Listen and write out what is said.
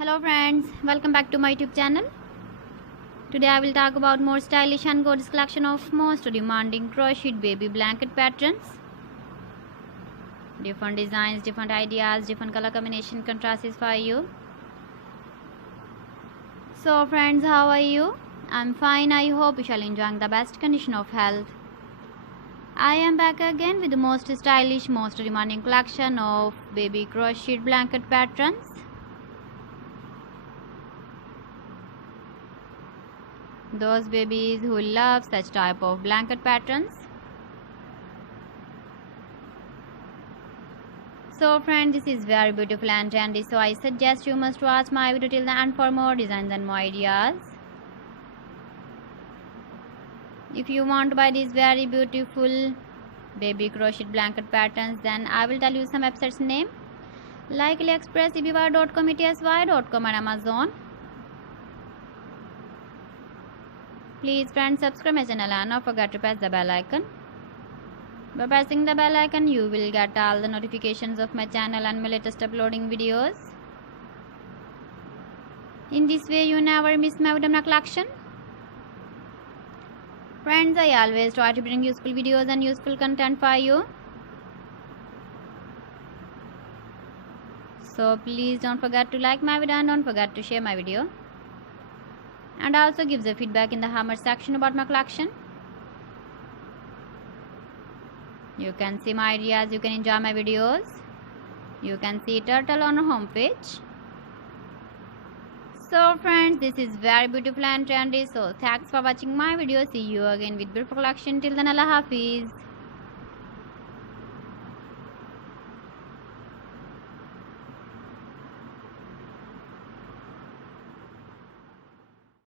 Hello friends, welcome back to my YouTube channel. Today I will talk about more stylish and gorgeous collection of most demanding crocheted baby blanket patterns. Different designs, different ideas, different color combination contrasts for you. So friends, how are you? I'm fine. I hope you shall enjoy the best condition of health. I am back again with the most stylish, most demanding collection of baby crocheted blanket patterns. Those babies who love such type of blanket patterns. So friends, this is very beautiful and trendy, so I suggest you must watch my video till the end for more designs and more ideas. If you want to buy these very beautiful baby crocheted blanket patterns, then I will tell you some websites name like AliExpress, eBay.com, ETSY.com and Amazon. Please friends, subscribe my channel and don't forget to press the bell icon. By pressing the bell icon, you will get all the notifications of my channel and my latest uploading videos. In this way, you never miss my video collection. Friends, I always try to bring useful videos and useful content for you. So please don't forget to like my video and don't forget to share my video. And also give the feedback in the comment section about my collection. You can see my ideas, you can enjoy my videos. You can see turtle on our home page. So friends, this is very beautiful and trendy. So thanks for watching my video. See you again with beautiful collection. Till then, Allah Hafiz.